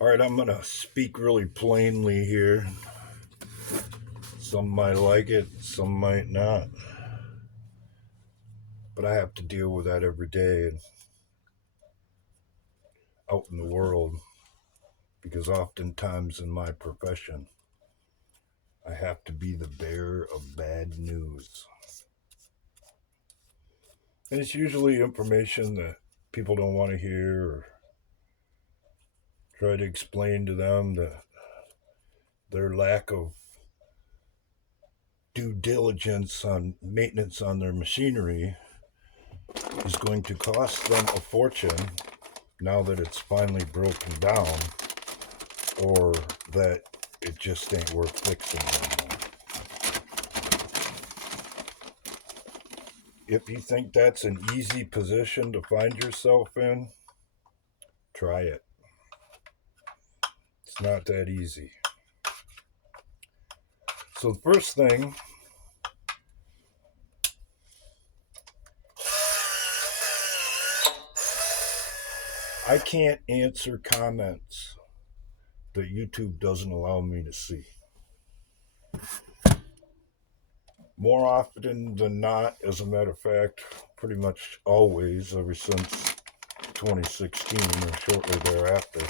All right, I'm going to speak really plainly here. Some might like it, some might not. But I have to deal with that every day out in the world because oftentimes in my profession, I have to be the bearer of bad news. And it's usually information that people don't want to hear or try to explain to them that their lack of due diligence on maintenance on their machinery is going to cost them a fortune now that it's finally broken down, or that it just ain't worth fixing anymore. If you think that's an easy position to find yourself in, try it. It's not that easy. So the first thing, I can't answer comments that YouTube doesn't allow me to see. More often than not, as a matter of fact, pretty much always, ever since 2016 or shortly thereafter,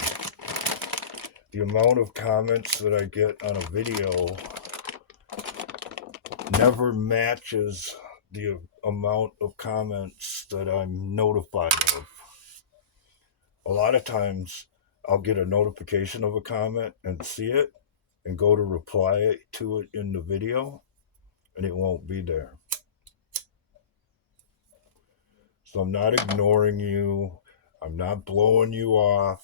the amount of comments that I get on a video never matches the amount of comments that I'm notified of. A lot of times I'll get a notification of a comment and see it and go to reply to it in the video and it won't be there. So I'm not ignoring you. I'm not blowing you off.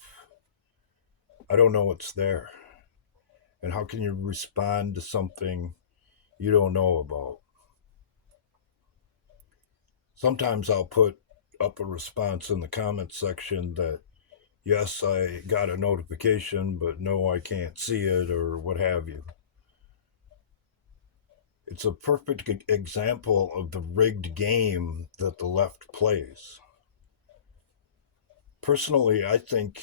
I don't know it's there. And how can you respond to something you don't know about? Sometimes I'll put up a response in the comments section that, yes, I got a notification, but no, I can't see it, or what have you. It's a perfect example of the rigged game that the left plays. Personally, I think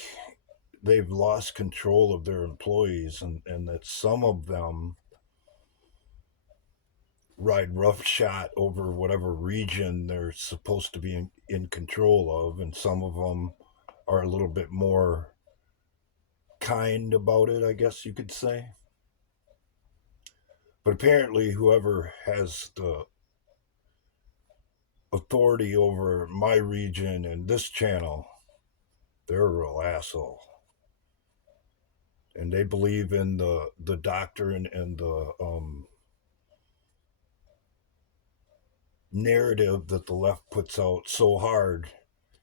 they've lost control of their employees, and that some of them ride roughshod over whatever region they're supposed to be in control of, and some of them are a little bit more kind about it, I guess you could say. But apparently, whoever has the authority over my region and this channel, they're a real asshole. And they believe in the doctrine and the narrative that the left puts out so hard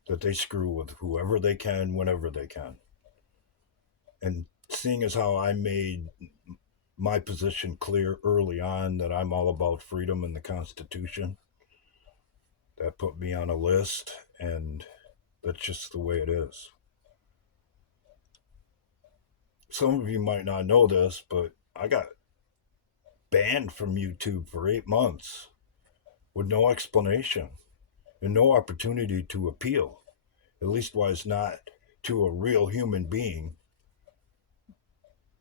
that they screw with whoever they can, whenever they can. And seeing as how I made my position clear early on that I'm all about freedom and the Constitution, that put me on a list, and that's just the way it is. Some of you might not know this, but I got banned from YouTube for 8 months with no explanation and no opportunity to appeal, at least was not to a real human being.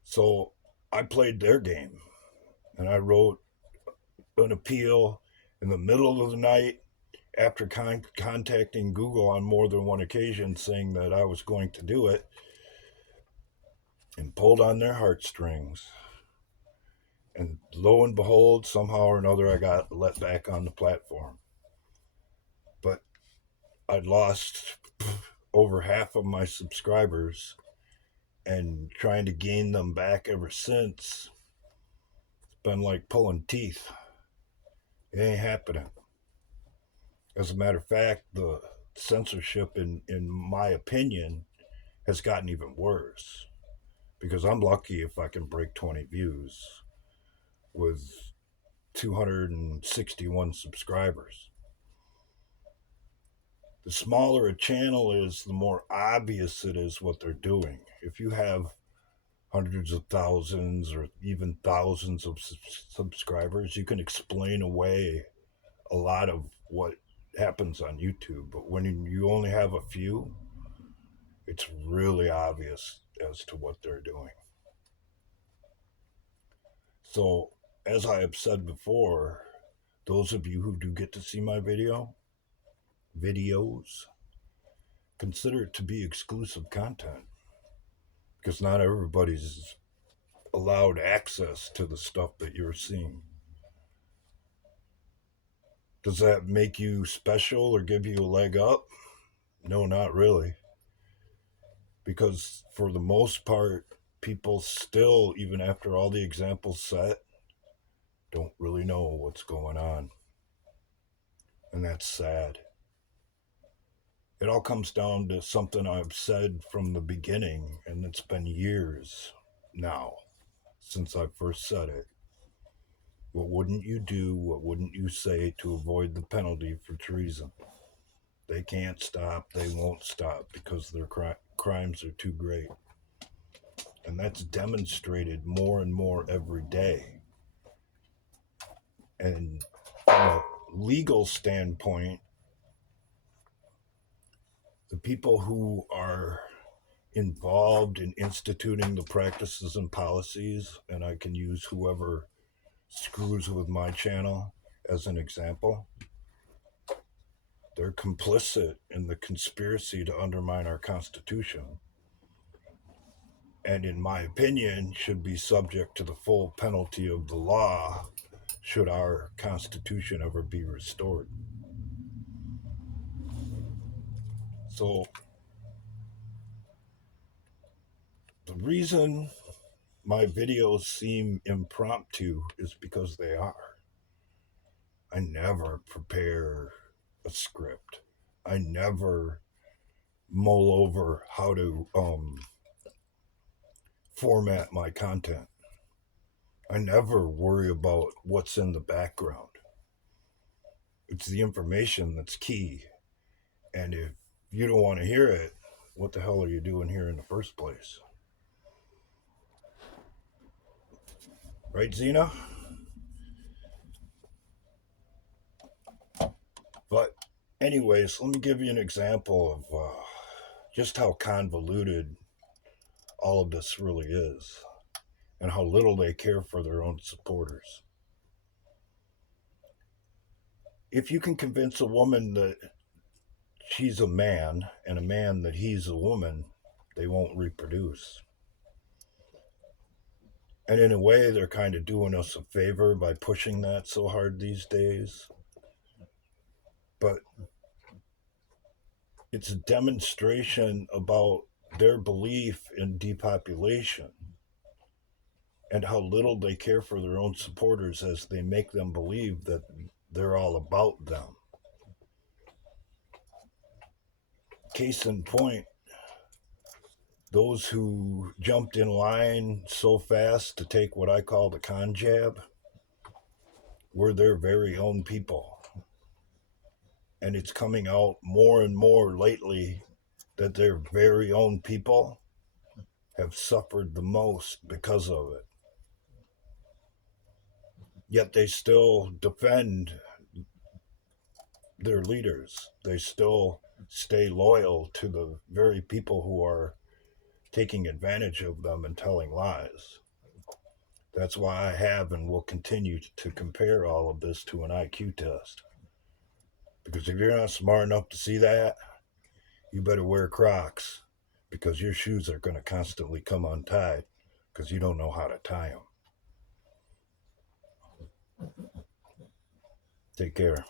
So I played their game, and I wrote an appeal in the middle of the night after contacting Google on more than one occasion saying that I was going to do it, and pulled on their heartstrings. And lo and behold, somehow or another, I got let back on the platform. But I'd lost over half of my subscribers, and trying to gain them back ever since, it's been like pulling teeth. It ain't happening. As a matter of fact, the censorship, in my opinion, has gotten even worse, because I'm lucky if I can break 20 views with 261 subscribers. The smaller a channel is, the more obvious it is what they're doing. If you have hundreds of thousands or even thousands of subscribers, you can explain away a lot of what happens on YouTube. But when you only have a few, it's really obvious. as to what they're doing. So, as I have said before, those of you who do get to see my videos, consider it to be exclusive content, because not everybody's allowed access to the stuff that you're seeing. Does that make you special or give you a leg up? No, not really. Because for the most part, people still, even after all the examples set, don't really know what's going on. And that's sad. It all comes down to something I've said from the beginning, and it's been years now since I first said it. What wouldn't you do? What wouldn't you say to avoid the penalty for treason? They can't stop. They won't stop because their crimes are too great. And that's demonstrated more and more every day. And from a legal standpoint, the people who are involved in instituting the practices and policies, and I can use whoever screws with my channel as an example, they're complicit in the conspiracy to undermine our Constitution, and in my opinion should be subject to the full penalty of the law should our Constitution ever be restored. So the reason my videos seem impromptu is because they are. I never prepare a script. I never mull over how to format my content. I never worry about what's in the background. It's the information that's key. And if you don't want to hear it, what the hell are you doing here in the first place? Right, Zena? But anyways, let me give you an example of just how convoluted all of this really is and how little they care for their own supporters. If you can convince a woman that she's a man and a man that he's a woman, they won't reproduce. And in a way, they're kind of doing us a favor by pushing that so hard these days. But it's a demonstration about their belief in depopulation and how little they care for their own supporters as they make them believe that they're all about them. Case in point, those who jumped in line so fast to take what I call the con jab were their very own people. And it's coming out more and more lately that their very own people have suffered the most because of it. Yet they still defend their leaders. They still stay loyal to the very people who are taking advantage of them and telling lies. That's why I have and will continue to compare all of this to an IQ test. Because if you're not smart enough to see that, you better wear Crocs, because your shoes are going to constantly come untied because you don't know how to tie them. Take care.